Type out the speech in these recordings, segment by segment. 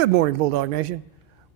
Good morning, Bulldog Nation.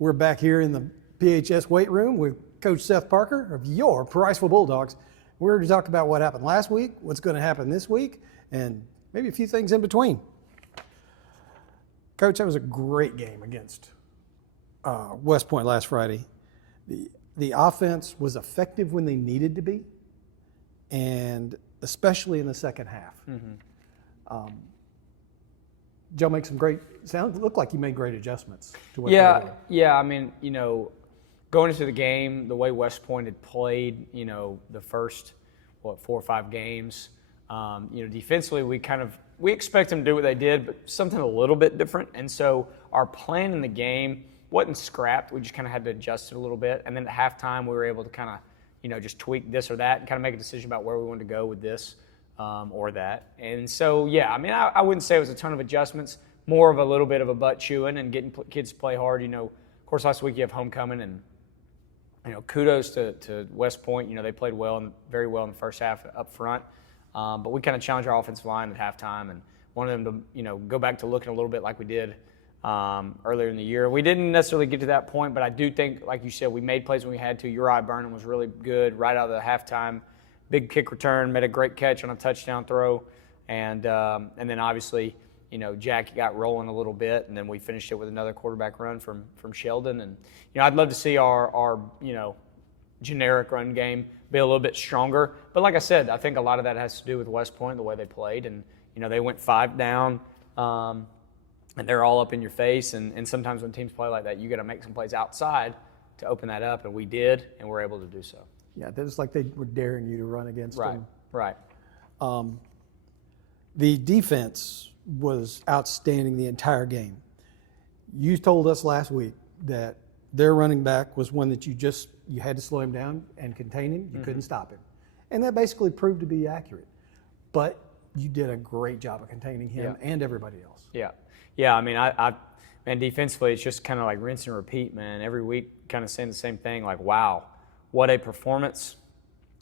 We're back here in the PHS weight room with Coach Seth Parker of your Priceville Bulldogs. We're here to talk about what happened last week, what's going to happen this week, and maybe a few things in between. Coach, that was a great game against West Point last Friday. The offense was effective when they needed to be, and especially in the second half. Joe makes some looked like you made great adjustments to what they were doing. Yeah. I mean, going into the game, the way West Point had played, the first, 4 or 5 games, defensively we expect them to do what they did, but something a little bit different. And so our plan in the game wasn't scrapped. We just kind of had to adjust it a little bit. And then at halftime, we were able to kind of, just tweak this or that and kind of make a decision about where we wanted to go with this. Or that. And so, I wouldn't say it was a ton of adjustments, more of a little bit of a butt chewing and getting kids to play hard. Of course, last week you have homecoming and, kudos to West Point. They played well and very well in the first half up front. But we kind of challenged our offensive line at halftime and wanted them to, go back to looking a little bit like we did earlier in the year. We didn't necessarily get to that point, but I do think, like you said, we made plays when we had to. Uriah Burnham was really good right out of the halftime. Big kick return, made a great catch on a touchdown throw, and then obviously, Jackie got rolling a little bit, and then we finished it with another quarterback run from Sheldon. And I'd love to see our generic run game be a little bit stronger. But like I said, I think a lot of that has to do with West Point, the way they played, and they went 5 down, and they're all up in your face. And sometimes when teams play like that, you got to make some plays outside to open that up, and we did, and we're able to do so. Yeah, it's like they were daring you to run against them. Right. The defense was outstanding the entire game. You told us last week that their running back was one that you had to slow him down and contain him. You couldn't stop him. And that basically proved to be accurate. But you did a great job of containing him and everybody else. Yeah, I mean, defensively, it's just kind of like rinse and repeat, man. Every week kind of saying the same thing, like, wow. What a performance,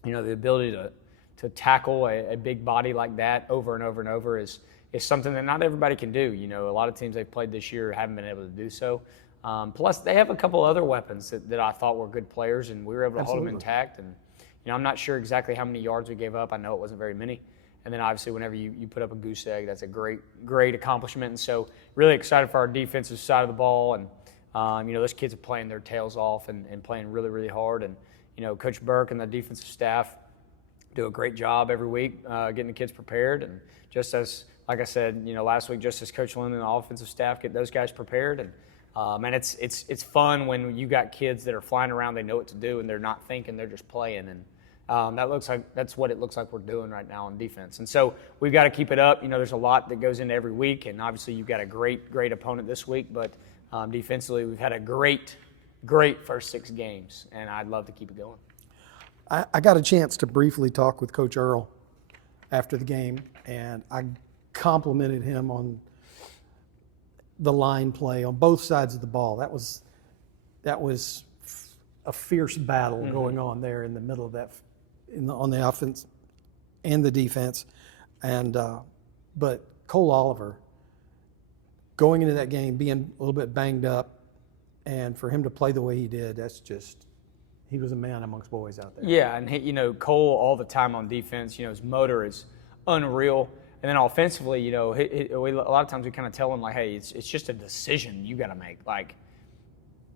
the ability to tackle a big body like that over and over and over is something that not everybody can do. A lot of teams they've played this year haven't been able to do so. Plus, they have a couple other weapons that I thought were good players, and we were able to hold them intact. And, I'm not sure exactly how many yards we gave up. I know it wasn't very many. And then, obviously, whenever you put up a goose egg, that's a great, great accomplishment. And so really excited for our defensive side of the ball. And, those kids are playing their tails off and playing really, really hard. And, Coach Burke and the defensive staff do a great job every week getting the kids prepared. And just as, like I said, last week, just as Coach Lynn and the offensive staff get those guys prepared. And it's fun when you got kids that are flying around, they know what to do, and they're not thinking, they're just playing. And that's what it looks like we're doing right now on defense. And so we've got to keep it up. There's a lot that goes into every week, and obviously you've got a great, great opponent this week. But defensively, we've had a great first 6 games, and I'd love to keep it going. I got a chance to briefly talk with Coach Earl after the game, and I complimented him on the line play on both sides of the ball. That was a fierce battle going on there in the middle of that, on the offense and the defense. And but Cole Oliver, going into that game, being a little bit banged up, and for him to play the way he did, he was a man amongst boys out there. Yeah, and Cole all the time on defense, his motor is unreal. And then offensively, a lot of times we kind of tell him, like, hey, it's just a decision you got to make. Like,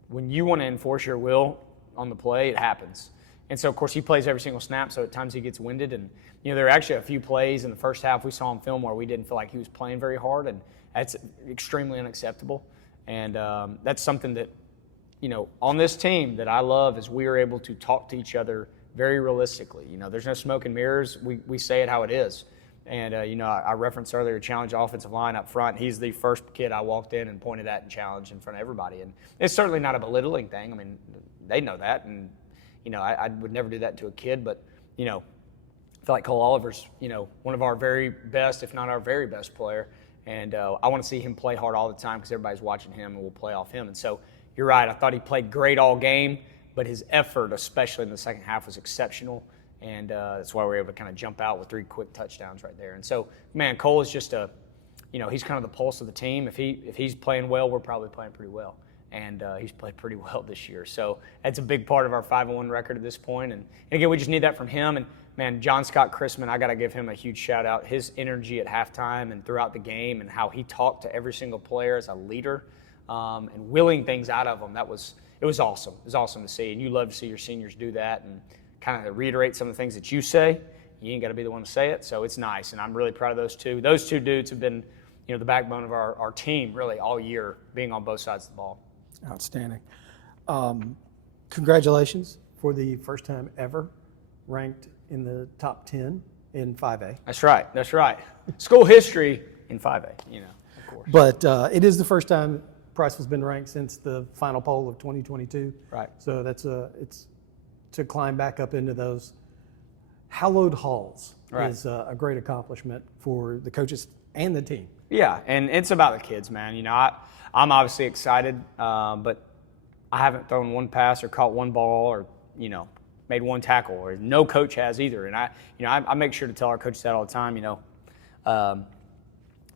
when you want to enforce your will on the play, it happens. And so, of course, he plays every single snap, so at times he gets winded. And, there are actually a few plays in the first half we saw on film where we didn't feel like he was playing very hard, and that's extremely unacceptable. And that's something that, on this team that I love is we are able to talk to each other very realistically. There's no smoke and mirrors. We say it how it is. And, I referenced earlier challenge offensive line up front. He's the first kid I walked in and pointed at and challenged in front of everybody. And it's certainly not a belittling thing. I mean, they know that. And, I would never do that to a kid. But, I feel like Cole Oliver's, one of our very best, if not our very best player. And I want to see him play hard all the time because everybody's watching him and we'll play off him. And so you're right. I thought he played great all game, but his effort, especially in the second half, was exceptional. And that's why we were able to kind of jump out with 3 quick touchdowns right there. And so, man, Cole is just a he's kind of the pulse of the team. If he's playing well, we're probably playing pretty well. And he's played pretty well this year. So that's a big part of our 5-1 record at this point. And again, we just need that from him. And, man, John Scott Chrisman, I got to give him a huge shout-out. His energy at halftime and throughout the game and how he talked to every single player as a leader and willing things out of them, it was awesome. It was awesome to see. And you love to see your seniors do that and kind of reiterate some of the things that you say. You ain't got to be the one to say it. So it's nice. And I'm really proud of those two. Those two dudes have been, the backbone of our team really all year, being on both sides of the ball. Outstanding. Congratulations for the first time ever ranked in the top 10 in 5A. That's right. School history in 5A, of course. But it is the first time Priceville's been ranked since the final poll of 2022. Right. So it's to climb back up into those hallowed halls is a great accomplishment for the coaches and the team. Yeah, and it's about the kids, man. I'm obviously excited, but I haven't thrown one pass or caught one ball or, made one tackle, or no coach has either. And I make sure to tell our coaches that all the time,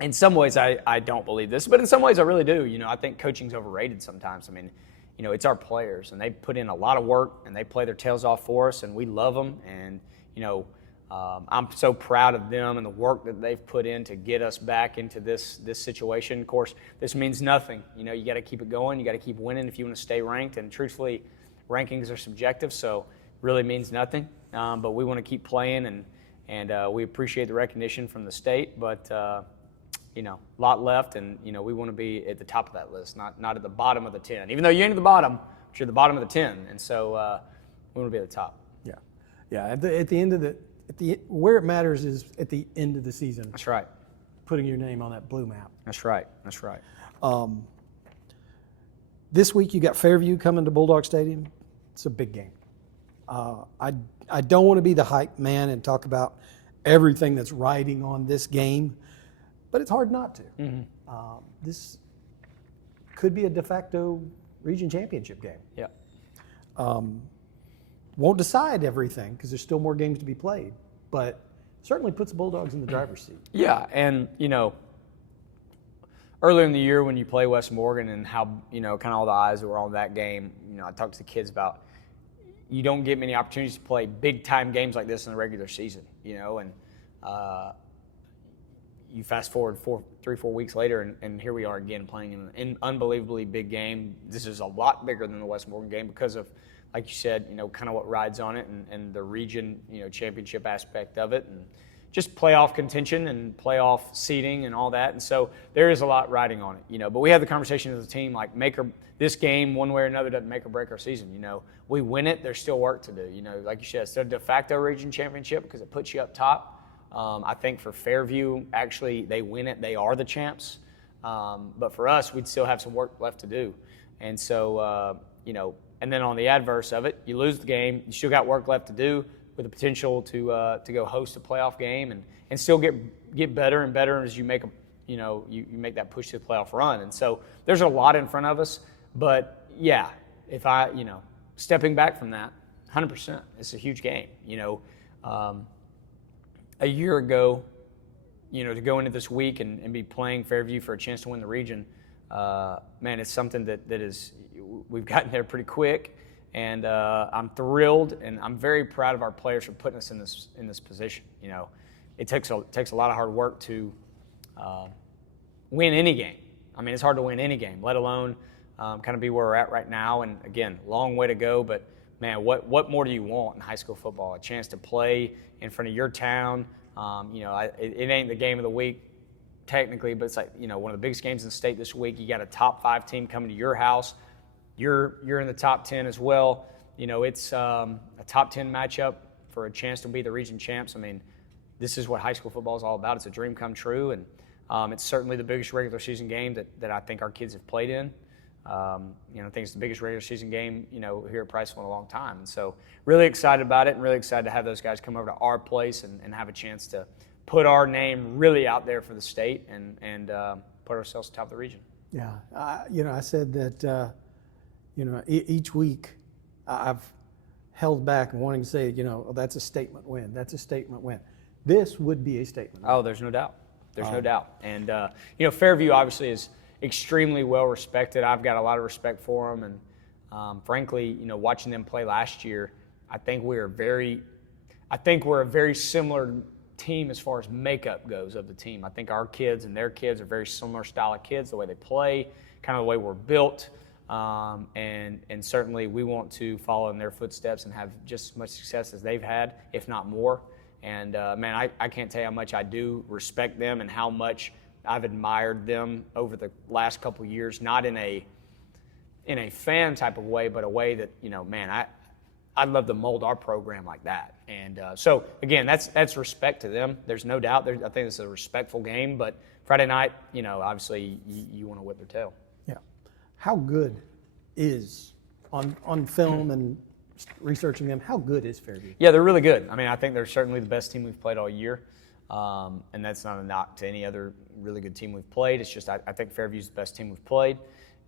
in some ways I don't believe this, but in some ways I really do. I think coaching's overrated sometimes. I mean, it's our players, and they put in a lot of work, and they play their tails off for us, and we love them. And, I'm so proud of them and the work that they've put in to get us back into this situation. Of course, this means nothing. You got to keep it going. You got to keep winning if you want to stay ranked. And truthfully, rankings are subjective, so really means nothing. But we want to keep playing, and we appreciate the recognition from the state. But a lot left, and we want to be at the top of that list, not at the bottom of the 10. Even though you ain't at the bottom, but you're at the bottom of the 10, and so we want to be at the top. Yeah. At the end of where it matters is at the end of the season. That's right. Putting your name on that blue map. That's right. This week you got Fairview coming to Bulldog Stadium. It's a big game. I don't want to be the hype man and talk about everything that's riding on this game, but it's hard not to. Mm-hmm. This could be a de facto region championship game. Yeah. Won't decide everything because there's still more games to be played, but certainly puts the Bulldogs in the driver's seat. Yeah, and earlier in the year when you play West Morgan and how kind of all the eyes were on that game, I talked to the kids about you don't get many opportunities to play big time games like this in the regular season, and you fast forward 3-4 weeks later, and here we are again playing in an unbelievably big game. This is a lot bigger than the West Morgan game because of, like you said, kind of what rides on it and the region, championship aspect of it, and just playoff contention and playoff seeding and all that. And so there is a lot riding on it, But we had the conversation as a team, like this game one way or another doesn't make or break our season. We win it, there's still work to do. Like you said, it's a de facto region championship because it puts you up top. I think for Fairview, actually, they win it, they are the champs. But for us, we'd still have some work left to do. And so, and then on the adverse of it, you lose the game, you still got work left to do with the potential to go host a playoff game and still get better and better as you make you make that push to the playoff run. And so there's a lot in front of us, but yeah, if stepping back from that, 100%, it's a huge game. A year ago, to go into this week and be playing Fairview for a chance to win the region, man, it's something that is, we've gotten there pretty quick, and I'm thrilled, and I'm very proud of our players for putting us in this position. It takes a lot of hard work to win any game. I mean, it's hard to win any game, let alone kind of be where we're at right now. And again, long way to go, but man, what more do you want in high school football? A chance to play in front of your town. It ain't the game of the week technically, but it's like, one of the biggest games in the state this week. You got a top 5 team coming to your house. You're in the top 10 as well. It's a top 10 matchup for a chance to be the region champs. I mean, this is what high school football is all about. It's a dream come true, and it's certainly the biggest regular season game that I think our kids have played in. I think it's the biggest regular season game, here at Priceville in a long time. And so really excited about it, and really excited to have those guys come over to our place and have a chance to put our name really out there for the state and put ourselves atop the region. Yeah. I said that, each week I've held back and wanting to say, that's a statement win. That's a statement win. This would be a statement win. Oh, there's no doubt. There's no doubt. And, Fairview obviously is extremely well respected. I've got a lot of respect for them. And frankly, watching them play last year, I think we're a very similar team as far as makeup goes of the team. I think our kids and their kids are very similar style of kids, the way they play, kind of the way we're built. And certainly we want to follow in their footsteps and have just as much success as they've had, if not more. And man, I can't tell you how much I do respect them and how much I've admired them over the last couple of years, not in a fan type of way, but a way that, man, I'd love to mold our program like that. And so, again, that's respect to them. There's no doubt. I think it's a respectful game. But Friday night, obviously you want to whip their tail. Yeah. How good is, on film and researching them, how good is Fairview? Yeah, they're really good. I mean, I think they're certainly the best team we've played all year. And that's not a knock to any other really good team we've played. It's just I think Fairview's the best team we've played.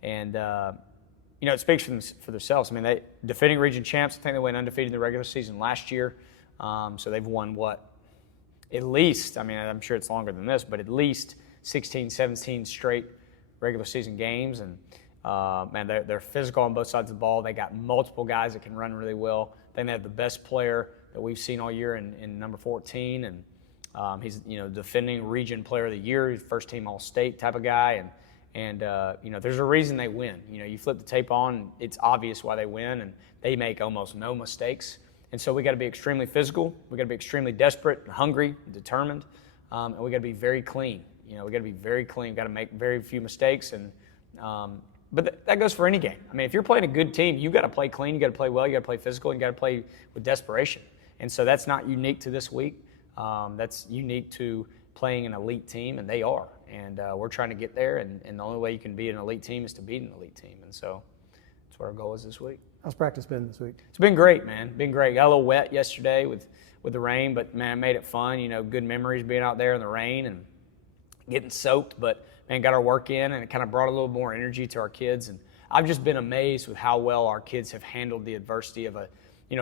And it speaks for themselves. I mean, they defending region champs. I think they went undefeated in the regular season last year. So they've won at least, I mean, I'm sure it's longer than this, but at least 16, 17 straight regular season games. And man, they're physical on both sides of the ball. They got multiple guys that can run really well. Then they have the best player that we've seen all year in number 14, and he's defending region player of the year. He's first team All-State type of guy, and there's a reason they win. You flip the tape on, it's obvious why they win, and they make almost no mistakes. And so we got to be extremely physical. We got to be extremely desperate, and hungry, and determined, and we got to be very clean. We got to be very clean. Got to make very few mistakes, and but that goes for any game. I mean, if you're playing a good team, you got to play clean. You got to play well. You got to play physical. And you got to play with desperation. And so that's not unique to this week. That's unique to playing an elite team, and they are. And we're trying to get there. And the only way you can beat an elite team is to beat an elite team. And so that's what our goal is this week. How's practice been this week? It's been great, man. Been great. Got a little wet yesterday with the rain, but man, made it fun. Good memories being out there in the rain and getting soaked, but man, got our work in, and it kind of brought a little more energy to our kids. And I've just been amazed with how well our kids have handled the adversity of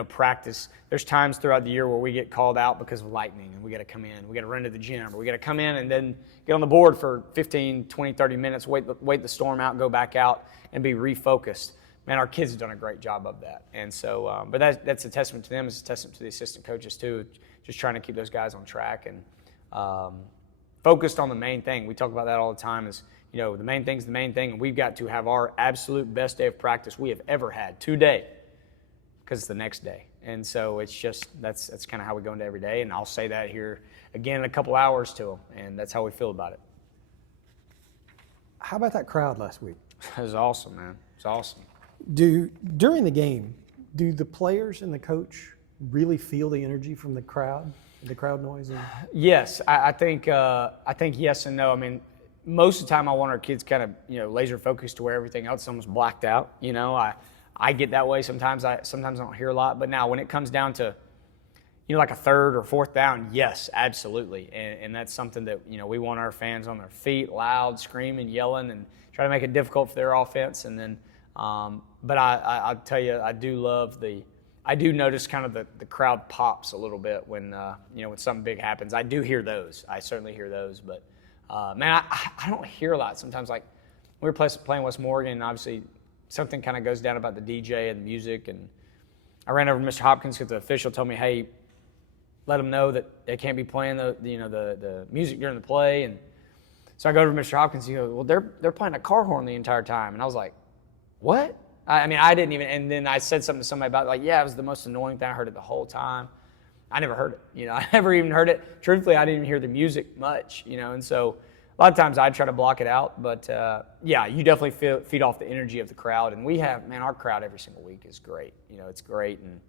practice. There's times throughout the year where we get called out because of lightning, and we got to come in. We got to run to the gym, or we got to come in and then get on the board for 15, 20, 30 minutes, wait the storm out, go back out, and be refocused. Man, our kids have done a great job of that. And so, but that's a testament to them. It's a testament to the assistant coaches too, just trying to keep those guys on track and focused on the main thing. We talk about that all the time is, the main thing's the main thing, and we've got to have our absolute best day of practice we have ever had today, because it's the next day. And so it's just, that's kind of how we go into every day, and I'll say that here again in a couple hours to them, and that's how we feel about it. How about that crowd last week? It was awesome, man. It was awesome. During the game, do the players and the coach really feel the energy from the crowd noise? Yes, I think yes and no. I mean, most of the time I want our kids kind of laser focused to where everything else is almost blacked out. I get that way sometimes. I don't hear a lot, but now when it comes down to like a third or fourth down, yes, absolutely, and that's something that we want our fans on their feet, loud, screaming, yelling, and try to make it difficult for their offense. And then, but I'll tell you, I do notice kind of the crowd pops a little bit when when something big happens. I do hear those. I certainly hear those. But man, I don't hear a lot. Sometimes, like we were playing West Morgan, and obviously something kind of goes down about the DJ and the music, and I ran over to Mr. Hopkins because the official told me, hey, let them know that they can't be playing the music during the play. And so I go to Mr. Hopkins. He goes, well, they're playing a car horn the entire time, and I was like, what? I mean, I didn't even, and then I said something to somebody about it, like, yeah, it was the most annoying thing. I heard it the whole time. I never heard it. I never even heard it. Truthfully, I didn't even hear the music much, and so a lot of times I try to block it out. But, yeah, you definitely feed off the energy of the crowd. And we have, man, our crowd every single week is great. It's great, and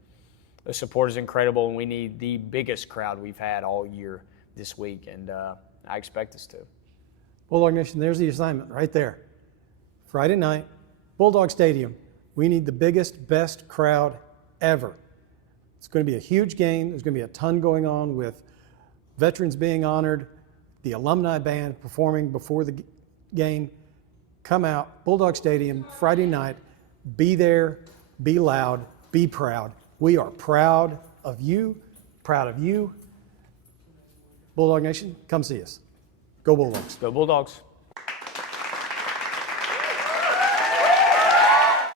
the support is incredible, and we need the biggest crowd we've had all year this week, and I expect us to. Bulldog Nation, there's the assignment right there. Friday night, Bulldog Stadium. We need the biggest, best crowd ever. It's going to be a huge game. There's going to be a ton going on with veterans being honored, the alumni band performing before the game. Come out, Bulldog Stadium, Friday night. Be there, be loud, be proud. We are proud of you, proud of you. Bulldog Nation, come see us. Go Bulldogs. Go Bulldogs.